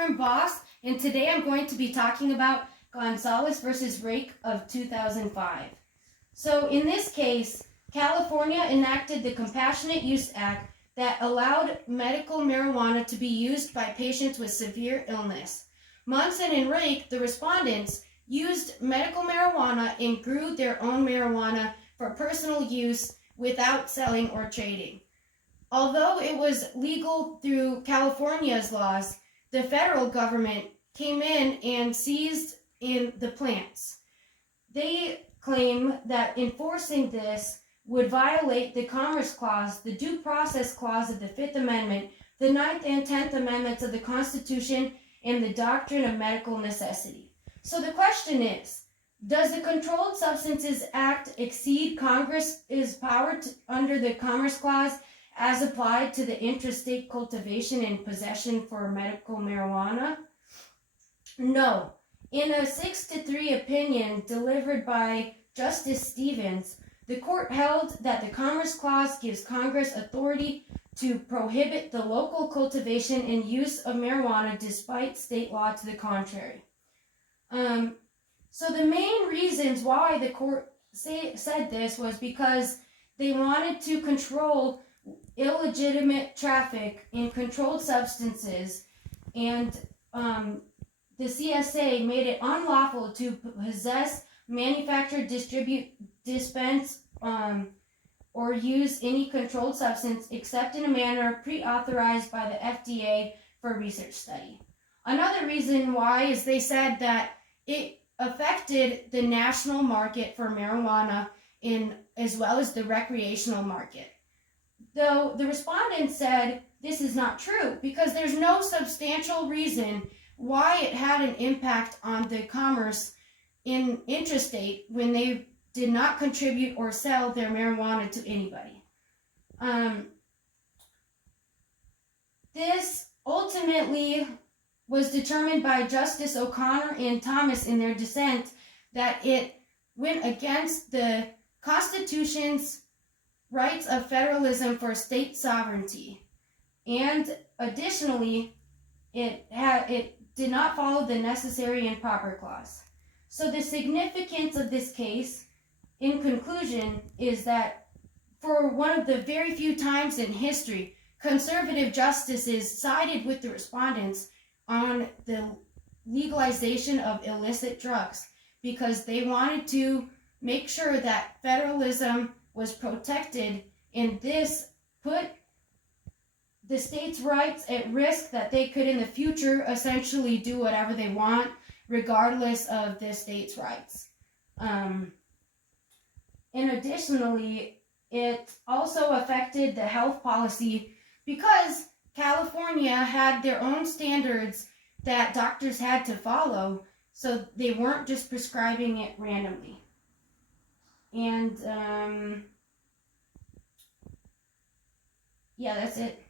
Catherine Boss, and today I'm going to be talking about Gonzales versus Raich of 2005. So in this case, California enacted the Compassionate Use Act that allowed medical marijuana to be used by patients with severe illness. Munson and Raich, the respondents, used medical marijuana and grew their own marijuana for personal use without selling or trading. Although it was legal through California's laws, the federal government came in and seized in the plants. They claim that enforcing this would violate the Commerce Clause, the Due Process Clause of the Fifth Amendment, the 9th and 10th Amendments of the Constitution, and the doctrine of medical necessity. So the question is, does the Controlled Substances Act exceed Congress's power under the Commerce Clause as applied to the interstate cultivation and possession for medical marijuana? No. In a 6-3 opinion delivered by Justice Stevens, the court held that the Commerce Clause gives Congress authority to prohibit the local cultivation and use of marijuana despite state law to the contrary. So the main reasons why the court said this was because they wanted to control illegitimate traffic in controlled substances, and the CSA made it unlawful to possess, manufacture, distribute, dispense, or use any controlled substance except in a manner pre-authorized by the FDA for research study. Another reason why is they said that it affected the national market for marijuana as well as the recreational market. Though the respondents said this is not true because there's no substantial reason why it had an impact on the commerce in intrastate when they did not contribute or sell their marijuana to anybody. This ultimately was determined by Justice O'Connor and Thomas in their dissent that it went against the Constitution's rights of federalism for state sovereignty, and additionally, it did not follow the necessary and proper clause. So the significance of this case, in conclusion, is that for one of the very few times in history, conservative justices sided with the respondents on the legalization of illicit drugs because they wanted to make sure that federalism was protected, and this put the states' rights at risk that they could in the future essentially do whatever they want regardless of the states' rights. And additionally, it also affected the health policy because California had their own standards that doctors had to follow, so they weren't just prescribing it randomly. And yeah, that's it.